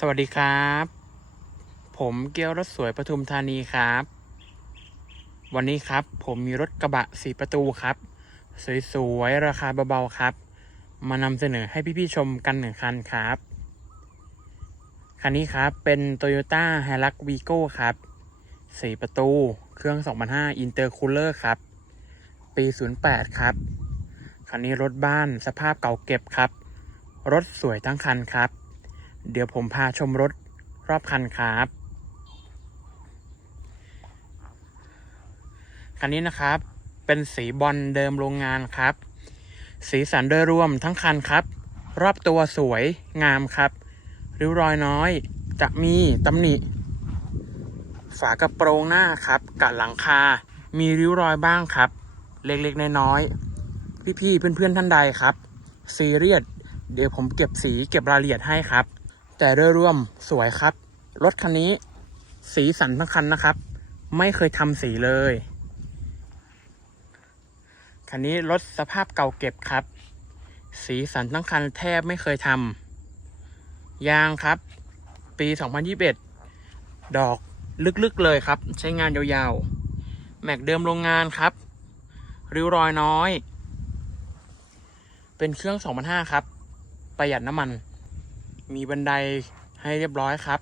สวัสดีครับ ผมเกียวรถสวยปทุมธานีครับ วันนี้ครับผมมีรถกระบะสีประตูครับ สวยๆ ราคาเบาๆครับ มานำเสนอให้พี่ๆชมกันหนึ่งคันครับ คันนี้ครับเป็น Toyota h i l u x Vigo ครับสีประตูเครื่อง 2005 Intercooler ครับ ปี 08 ครับ คันนี้รถบ้านสภาพเก่าเก็บครับ รถสวยทั้งคันครับ เดี๋ยวผมพาชมรถรอบคันครับ คันนี้นะครับ เป็นสีบอลเดิมโรงงานครับ สีสันโดยรวมทั้งคันครับ รอบตัวสวยงามครับริ้วรอยน้อยจะมีตำหนิ ฝากระโปรงหน้าครับกับหลังคา มีริ้วรอยบ้างครับ เล็กๆน้อยๆพี่ๆเพื่อนๆท่านใดครับซีเรียสเดี๋ยวผมเก็บสีเก็บรายละเอียดให้ครับ แต่โดยรวมสวยครับ รถคันนี้ สีสันทั้งคันนะครับ ไม่เคยทำสีเลย คันนี้รถสภาพเก่าเก็บครับ สีสันทั้งคันแทบไม่เคยทำยางครับ ปี 2021 ดอกลึกๆเลยครับ ใช้งานยาวๆ แม็กเดิมโรงงานครับ ริ้วรอยน้อย เป็นเครื่อง 2005 ครับ ประหยัดน้ำมัน มีบันไดให้เรียบร้อยครับ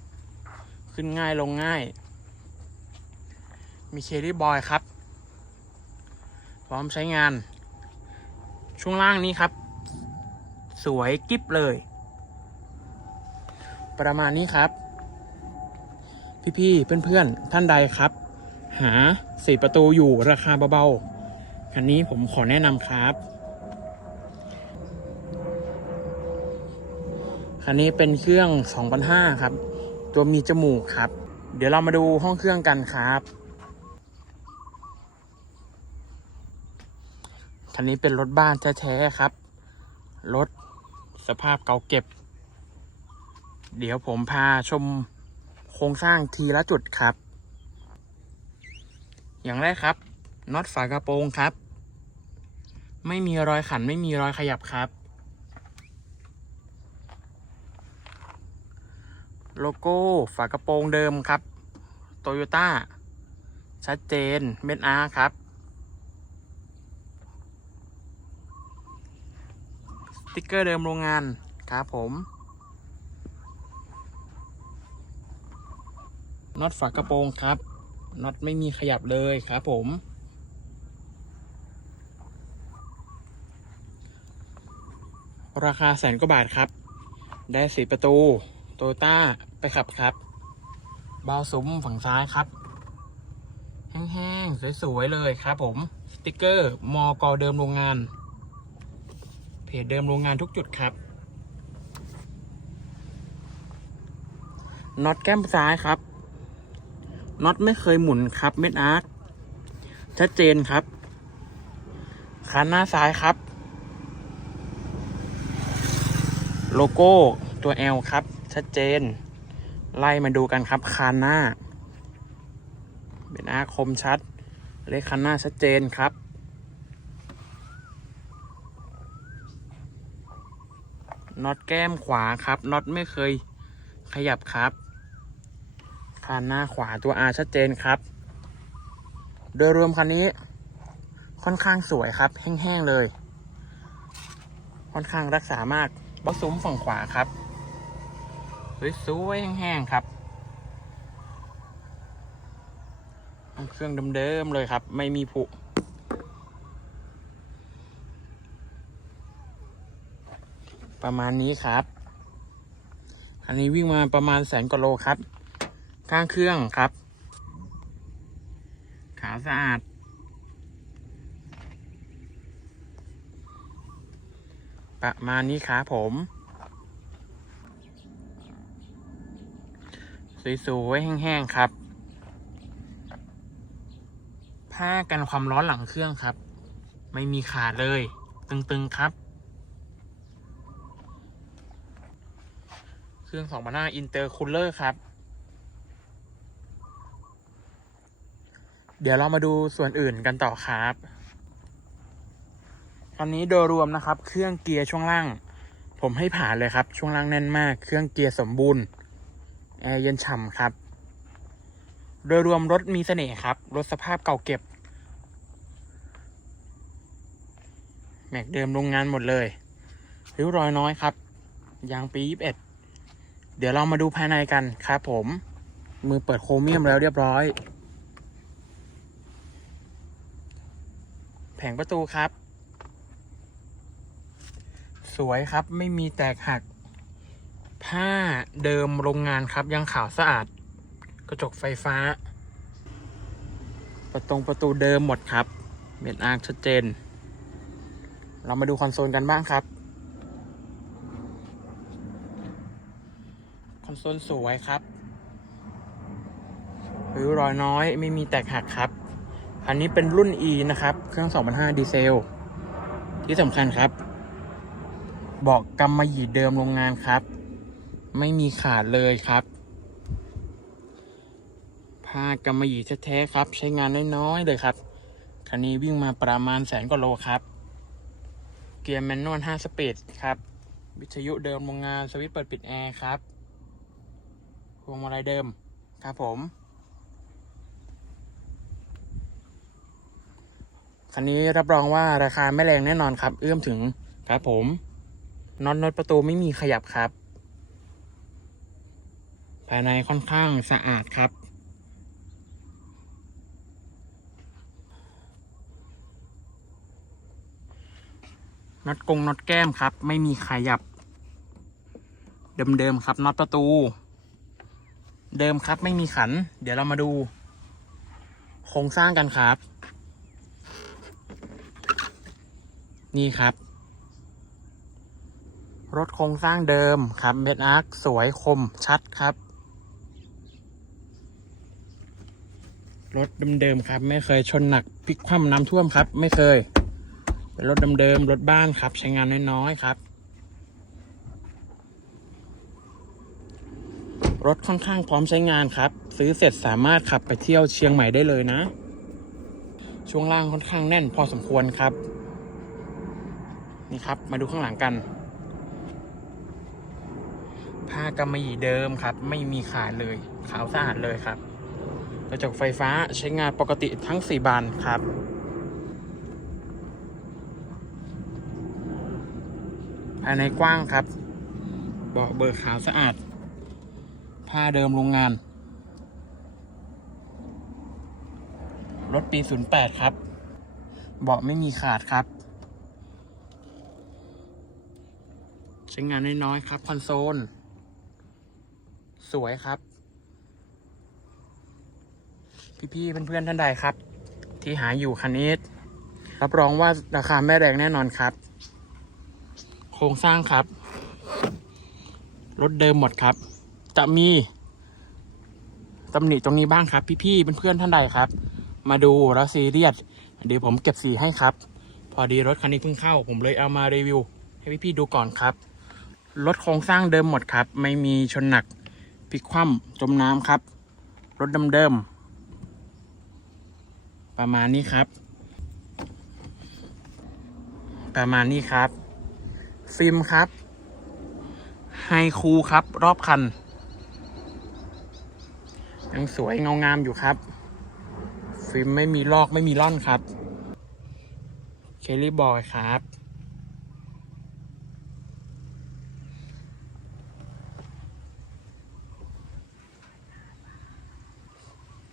ขึ้นง่ายลงง่าย มีเครี่บอยครับ พร้อมใช้งาน ช่วงล่างนี้ครับ สวยกิ๊บเลย ประมาณนี้ครับ พี่ๆเพื่อนๆ ท่านใดครับ หาสี่ประตูอยู่ราคาเบาๆ คันนี้ผมขอแนะนำครับ คันนี้เป็นเครื่อง2005ครับ ตัวมีจมูกครับ เดี๋ยวเรามาดูห้องเครื่องกันครับคันนี้เป็นรถบ้านแท้ๆครับ รถสภาพเก่าเก็บ เดี๋ยวผมพาชมโครงสร้างทีละจุดครับ อย่างแรกครับน็อตฝากระโปรงครับ ไม่มีรอยขันไม่มีรอยขยับครับ โลโก้ฝากระโปรงเดิมครับโตโยต้าชัดเจนเม็ดอาร์ครับ สติ๊กเกอร์เดิมโรงงานครับผมน็อตฝากระโปรงครับน็อตไม่มีขยับเลยครับผมราคาแสนกว่าบาทครับ ได้สีประตูโตโยต้า ไปขับครับเบาซุ้มฝั่งซ้ายครับ แห้งๆ สวยๆ เลยครับผม สติกเกอร์ มอกอเดิมโรงงาน เพจเดิมโรงงานทุกจุดครับน็อตแก้มซ้ายครับน็อตไม่เคยหมุนครับ เม็ดอาร์คชัดเจนครับคันหน้าซ้ายครับ โลโก้ตัว L ครับ ชัดเจน ไล่มาดูกันครับคานหน้า เป็นอาคมชัด เลขคันหน้าชัดเจนครับ น็อตแก้มขวาครับน็อตไม่เคยขยับครับคานหน้าขวาตัว R ชัดเจนครับ โดยรวมคันนี้ ค่อนข้างสวยครับ แห้งๆเลย ค่อนข้างรักษามากบล็อกซุ้มฝั่งขวาครับ สวยๆแห้งๆครับ เครื่องเดิมๆเลยครับ ไม่มีผุประมาณนี้ครับ อันนี้วิ่งมาประมาณแสนกว่าโลครับ ข้างเครื่องครับ ขาสะอาด ประมาณนี้ครับผม สวยๆแห้งๆครับ ผ้ากันความร้อนหลังเครื่องครับ ไม่มีขาดเลย ตึงๆครับ เครื่อง2 5 0อินเตอร์คูลเลอร์ครับ เดี๋ยวเรามาดูส่วนอื่นกันต่อครับคันนี้โดยรวมนะครับ เครื่องเกียร์ช่วงล่าง ผมให้ผ่านเลยครับ ช่วงล่างแน่นมาก เครื่องเกียร์สมบูรณ์ แอร์เย็นฉ่ำครับ โดยรวมรถมีเสน่ห์ครับ รถสภาพเก่าเก็บ แม็กเดิมโรงงานหมดเลยริ้วรอยน้อยครับ ยางปี 21 เดี๋ยวเรามาดูภายในกันครับผม มือเปิดโครเมียมแล้วเรียบร้อย แผงประตูครับ สวยครับไม่มีแตกหัก ผ้าเดิมโรงงานครับยังขาวสะอาด กระจกไฟฟ้า ประตงประตูเดิมหมดครับเม็ดอาร์ชัดเจน เรามาดูคอนโซลกันบ้างครับ คอนโซลสวยครับริ้วรอยน้อยไม่มีแตกหักครับ อันนี้เป็นรุ่น E นะครับ เครื่อง 2005 ดีเซล ที่สำคัญครับเบอกกำมะหยี่เดิมโรงงานครับ ไม่มีขาดเลยครับ ผ้ากำมะหยี่แท้ๆครับ ใช้งานน้อยๆเลยครับ คันนี้วิ่งมาประมาณแสนกว่าโลครับ เกียร์แมนนวล5สปีดครับ วิทยุเดิมโรงงานสวิตช์เปิดปิดแอร์ครับพวงมาลัยเดิมครับผมคันนี้รับรองว่าราคาไม่แรงแน่นอนครับ เอื้อมถึงครับผมน็อตน็อตประตูไม่มีขยับครับ ภายในค่อนข้างสะอาดครับ น็อตกงน็อตแก้มครับ ไม่มีขยับ เดิมๆครับน็อตประตู เดิมครับไม่มีขัน เดี๋ยวเรามาดู โครงสร้างกันครับ นี่ครับรถโครงสร้างเดิมครับเบดอาร์คสวยคมชัดครับ รถเดิมๆครับ ไม่เคยชนหนักพลิกคว่ำน้ำท่วมครับ ไม่เคย เป็นรถเดิมๆรถบ้านครับ ใช้งานน้อยๆครับ รถค่อนข้างพร้อมใช้งานครับ ซื้อเสร็จสามารถขับไปเที่ยวเชียงใหม่ได้เลยนะ ช่วงล่างค่อนข้างแน่นพอสมควรครับ นี่ครับมาดูข้างหลังกันผ้ากำมะหยี่เดิมครับ ไม่มีขาดเลย ขาวสะอาดเลยครับ ระจกไฟฟ้าใช้งานปกติทั้ง 4 บานครับ ภายในกว้างครับ เบาะเบอร์ขาวสะอาด ผ้าเดิมโรงงาน รถปี 08 ครับ เบาะไม่มีขาดครับ ใช้งานน้อยๆครับ คอนโซล สวยครับ พี่ๆเพื่อนๆท่านใดครับ ที่หาอยู่คันนี้รับรองว่าราคาไม่แรงแน่นอนครับ โครงสร้างครับ รถเดิมหมดครับ จะมีตำหนิตรงนี้บ้างครับ พี่ๆเพื่อนๆท่านใดครับ มาดูแล้วซีเรียสเดี๋ยวผมเก็บสีให้ครับ พอดีรถคันนี้เพิ่งเข้า ผมเลยเอามารีวิว ให้พี่ๆดูก่อนครับรถโครงสร้างเดิมหมดครับ ไม่มีชนหนักพลิกคว่ำจมน้ำครับ รถเดิมๆ ประมาณนี้ครับ ประมาณนี้ครับ ฟิล์มครับ ไฮคูลครับ รอบคัน ยังสวยเงางามอยู่ครับ ฟิล์มไม่มีลอกไม่มีร่อนครับ เคลลี่บอยครับ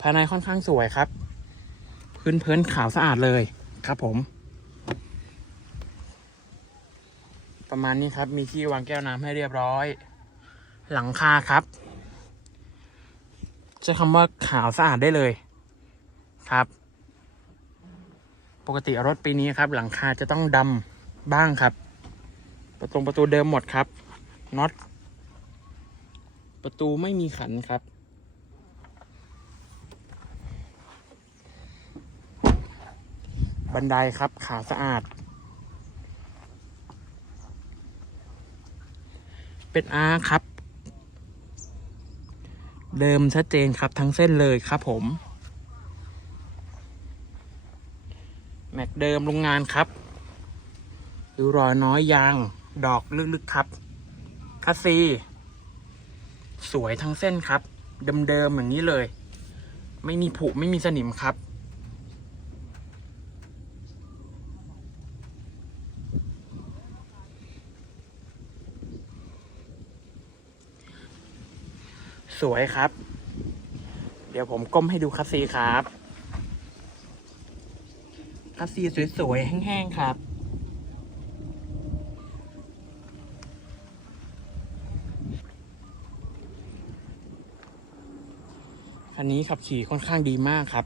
ภายในค่อนข้างสวยครับ พื้นเพื้นขาวสะอาดเลยครับผม ประมาณนี้ครับ มีที่วางแก้วน้ำให้เรียบร้อย หลังคาครับใช้คำว่าขาวสะอาดได้เลยครับ ปกติรถปีนี้ครับ หลังคาจะต้องดำบ้างครับ ประตูประตูเดิมหมดครับน็อตประตูไม่มีขันครับ บันไดครับ ขาสะอาด เป็นอาครับ เดิมชัดเจนครับทั้งเส้นเลยครับผม แม็กเดิมโรงงานครับริ้วรอยน้อยยาง ดอกลึกๆครับคัสซี สวยทั้งเส้นครับ เดิมๆอย่างนี้เลย ไม่มีผุไม่มีสนิมครับ สวยครับ เดี๋ยวผมก้มให้ดูคัสซีครับคัสซีสวยๆ แห้งๆ ครับ คันนี้ขับขี่ค่อนข้างดีมากครับ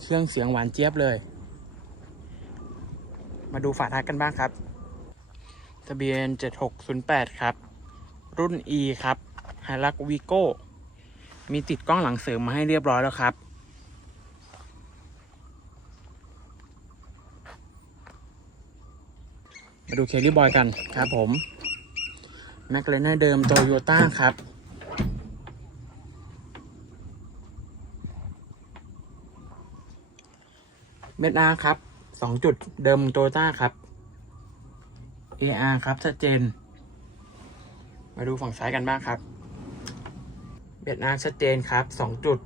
เครื่องเสียงหวานเจี๊ยบเลย มาดูฝาท้ายกันบ้างครับ ทะเบียน 7608 ครับ รุ่น E ครับ ไฮรักวีโก้ มีติดกล้องหลังเสริมมาให้เรียบร้อยแล้วครับ มาดูเคลลี่บอยกันครับผมแมคเลนเดิมโตโยต้าครับเม็ดอาครับสองจุดเดิมโตโยต้าครับ AR ครับชัดเจน มาดูฝั่งซ้ายกันบ้างครับ เบ็ดอาร์ชัดเจนครับสองจุด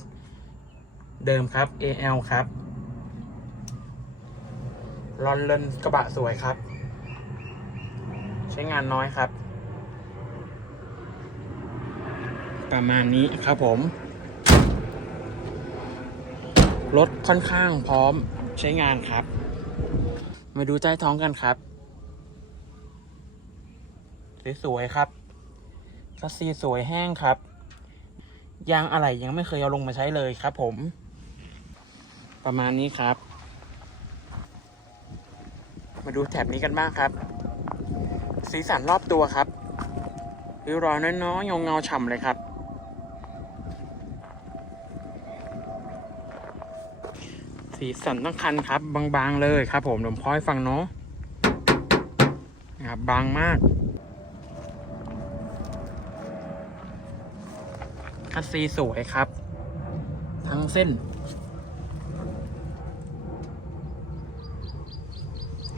เดิมครับ AL ครับลอนเลนกระบะสวยครับ ใช้งานน้อยครับ ประมาณนี้ครับผม รถค่อนข้างพร้อมใช้งานครับ มาดูใต้ท้องกันครับ สวยๆครับคัสซีสวยแห้งครับ ยางอะไหล่ยังไม่เคยเอาลงมาใช้เลยครับผม ประมาณนี้ครับ มาดูแถบนี้กันบ้างครับ สีสันรอบตัวครับริ้วรอยน้อยๆเงาเงาฉ่ำเลยครับ สีสันทั้งคันครับ บางๆเลยครับ ผมเดี๋ยวผมพอให้ฟังเนาะนะครับบางมาก คัสซีสวยครับ ทั้งเส้น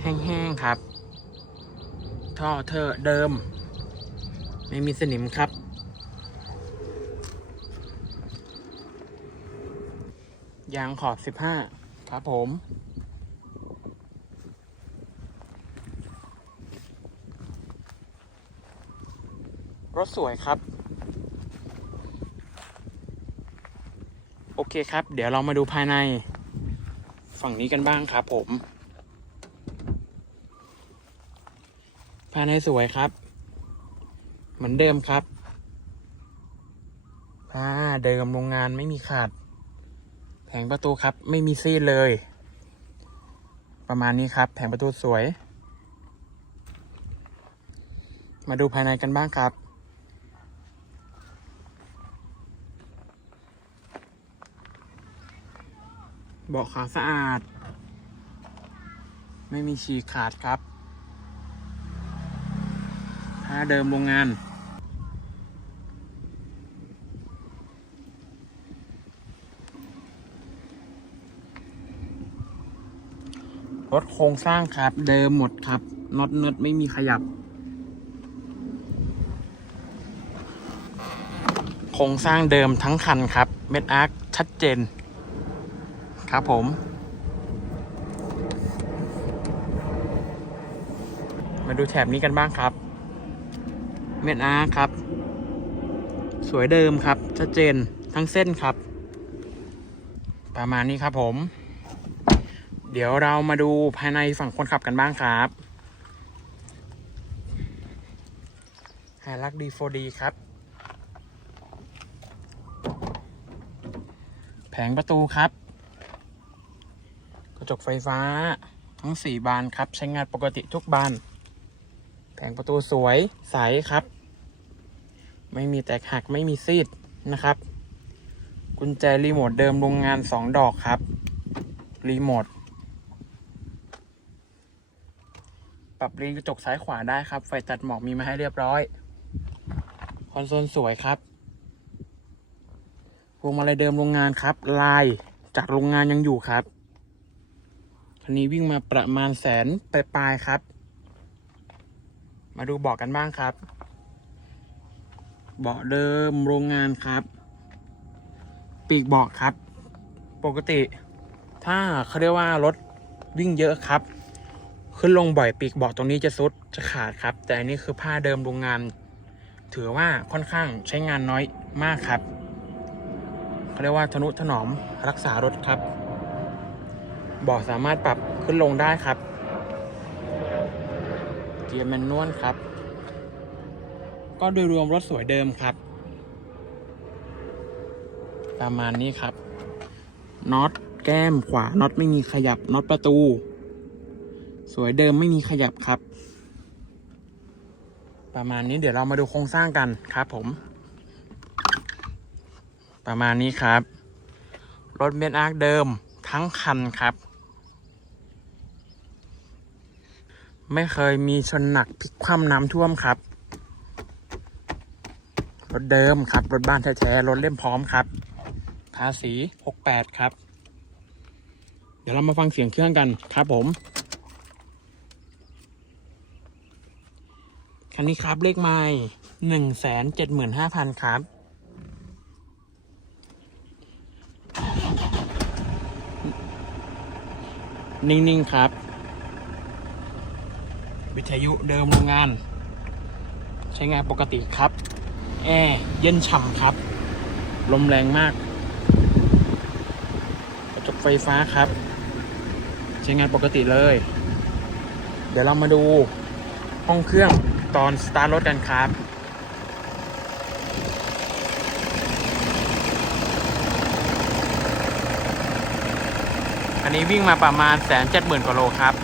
แห้งๆครับ ท่อเธอเดิม ไม่มีสนิมครับ ยางขอบ 15 ครับผมรถสวยครับ โอเคครับ เดี๋ยวเรามาดูภายในฝั่งนี้กันบ้างครับผม ภายในสวยครับ เหมือนเดิมครับผ้าเดิมโรงงานไม่มีขาด แผงประตูครับ ไม่มีซีดเลย ประมาณนี้ครับ แผงประตูสวย มาดูภายในกันบ้างครับ เบาะขาวสะอาด ไม่มีฉีกขาดครับผ้าเดิมโรงงานรถโครงสร้างครับ เดิมหมดครับน็อตเนิดไม่มีขยับ โครงสร้างเดิมทั้งคันครับ เม็ดอาร์คชัดเจน ครับผม มาดูแถบนี้กันบ้างครับ เม็ดอาร์ครับ สวยเดิมครับ ชัดเจนทั้งเส้นครับ ประมาณนี้ครับผม เดี๋ยวเรามาดูภายในฝั่งคนขับกันบ้างครับไฮรักดีโฟดีครับ แผงประตูครับ จกไฟฟ้า ทั้งสี่บานครับ ใช้งานปกติทุกบาน แผงประตูสวยใสครับ ไม่มีแตกหักไม่มีซีดนะครับ กุญแจรีโมทเดิมโรงงานสองดอกครับ รีโมทปรับรีนกระจกซ้ายขวาได้ครับ ไฟตัดหมอกมีมาให้เรียบร้อย คอนโซลสวยครับพวงมาลัยเดิมโรงงานครับ ลายจากโรงงานยังอยู่ครับ คันนี้วิ่งมาประมาณแสนปลายๆครับ มาดูเบอกกันบ้างครับ เบาะเดิมโรงงานครับ ปีกเบาะครับ ปกติ ถ้าเขาเรียกว่ารถวิ่งเยอะครับ ขึ้นลงบ่อยปีกเบาะตรงนี้จะซุดจะขาดครับ แต่อันนี้คือผ้าเดิมโรงงาน ถือว่าค่อนข้างใช้งานน้อยมากครับเขาเรียกว่าทนุถนอมรักษารถครับ เบาะสามารถปรับขึ้นลงได้ครับ เกียร์แมนนวลครับ ก็โดยรวมรถสวยเดิมครับ ประมาณนี้ครับน็อตแก้มขวาน็อตไม่มีขยับน็อตประตู สวยเดิมไม่มีขยับครับ ประมาณนี้เดี๋ยวเรามาดูโครงสร้างกันครับผม ประมาณนี้ครับ รถเบนซ์อาร์คเดิมทั้งคันครับ ไม่เคยมีชนหนักพลิกคว่ำน้ำท่วมครับ รถเดิมครับ รถบ้านแท้ๆ รถเล่มพร้อมครับ ภาษี 68 ครับ เดี๋ยวเรามาฟังเสียงเครื่องกันครับผม คันนี้ครับเลขไม้หนึ่งแสนเจ็ดหมื่นห้าพันครับนิ่ง ๆ ครับ วิทยุเดิมโรงงาน ใช้งานปกติครับ แอร์เย็นฉ่ำครับ ลมแรงมาก กระจกไฟฟ้าครับ ใช้งานปกติเลย เดี๋ยวเรามาดูห้องเครื่องตอนสตาร์ทรถกันครับอันนี้วิ่งมาประมาณแสนเจ็ดหมื่นกว่าโลครับ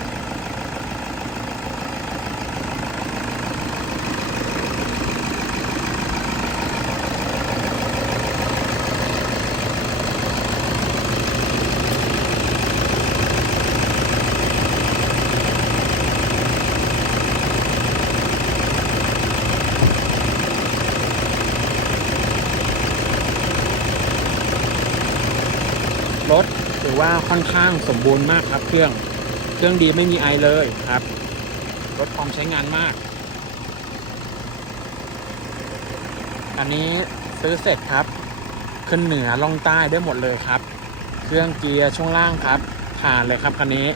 รถถือว่าค่อนข้างสมบูรณ์มากครับ เครื่องเครื่องดีไม่มีไอเลยครับรถพร้อมใช้งานมาก อันนี้ซื้อเสร็จครับ ขึ้นเหนือล่องใต้ได้หมดเลยครับ เครื่องเกียร์ช่วงล่างครับผ่านเลยครับคันนี้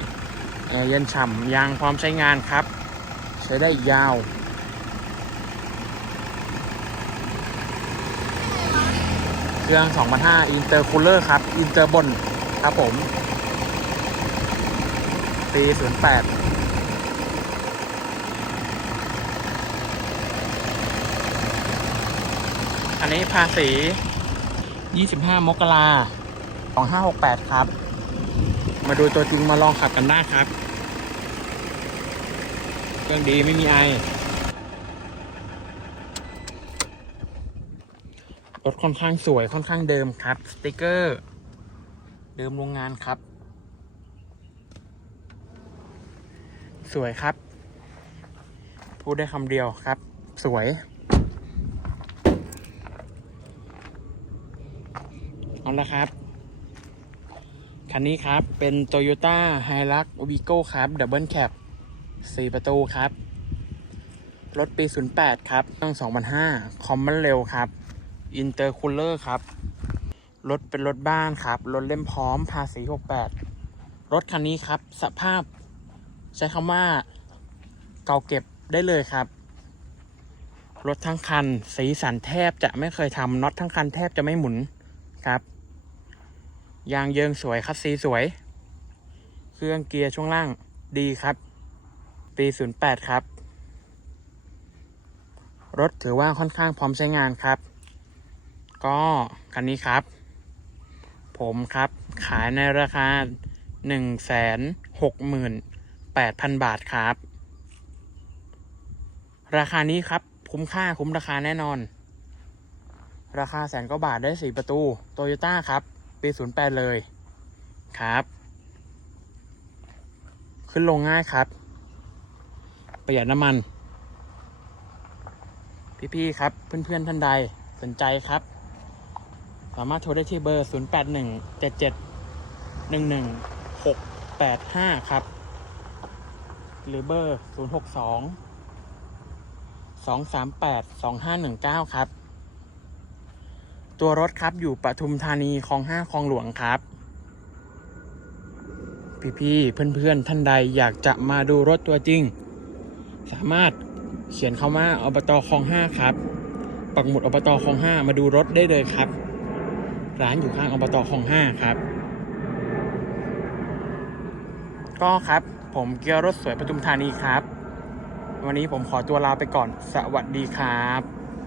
แอร์เย็นฉ่ำยางพร้อมใช้งานครับ ใช้ได้ยาว เครื่อง 2005อินเตอร์คูลเลอร์ครับอินเตอร์บนครับผมปี08อันนี้ภาษี 25 มกรา2568 ครับ มาดูตัวจริงมาลองขับกันได้ครับ เครื่องดีไม่มีไอ รถค่อนข้างสวยค่อนข้างเดิมครับ สติกเกอร์ เดิมโรงงานครับ สวยครับ พูดได้คำเดียวครับ สวย เอาละครับ คันนี้ครับเป็น Toyota Hilux Vigo ครับ Double Cab 4ประตูครับ รถปี 08 ครับตั้ง2005 คอมมันเร็วครับ อินเตอร์คูลเลอร์ครับ รถเป็นรถบ้านครับ รถเล่มพร้อมภาษี 68 รถคันนี้ครับ สภาพใช้คำว่าเก่าเก็บได้เลยครับ รถทั้งคัน สีสันแทบจะไม่เคยทำน็อตทั้งคันแทบจะไม่หมุนครับ ยางเยิงสวยคัสซีสวย เครื่องเกียร์ช่วงล่างดีครับ ปี 08 ครับ รถถือว่าค่อนข้างพร้อมใช้งานครับ ก็คันนี้ครับ ผมครับขายในราคา 1 6 8 0 0 0 บาทครับ ราคานี้ครับ คุ้มค่าคุ้มราคาแน่นอน ราคาแสนกว่าบาทได้4ประตูโตโยต้าครับ ปี 08 เลยครับ ขึ้นลงง่ายครับ ประหยัดน้ำมัน พี่ๆครับเพื่อนๆท่านใดสนใจครับ สามารถโทรได้ที่เบอร์ 0 8 1 7 7 1 1 6 8 5 ครับ หรือเบอร์ 0 6 2 2 3 8 2 5 1 9 ครับ ตัวรถครับอยู่ปทุมธานีคลองห้าคลองหลวงครับ พี่ๆเพื่อนๆ ท่านใดอยากจะมาดูรถตัวจริง สามารถเขียนเข้ามาอบตคลองห้าครับ ปักหมุดอบตคลองห้ามาดูรถได้เลยครับ ร้านอยู่ข้างอบตคลองห้าครับ ก็ครับผมเกียร์รถสวยปทุมธานีครับ วันนี้ผมขอตัวลาไปก่อนสวัสดีครับ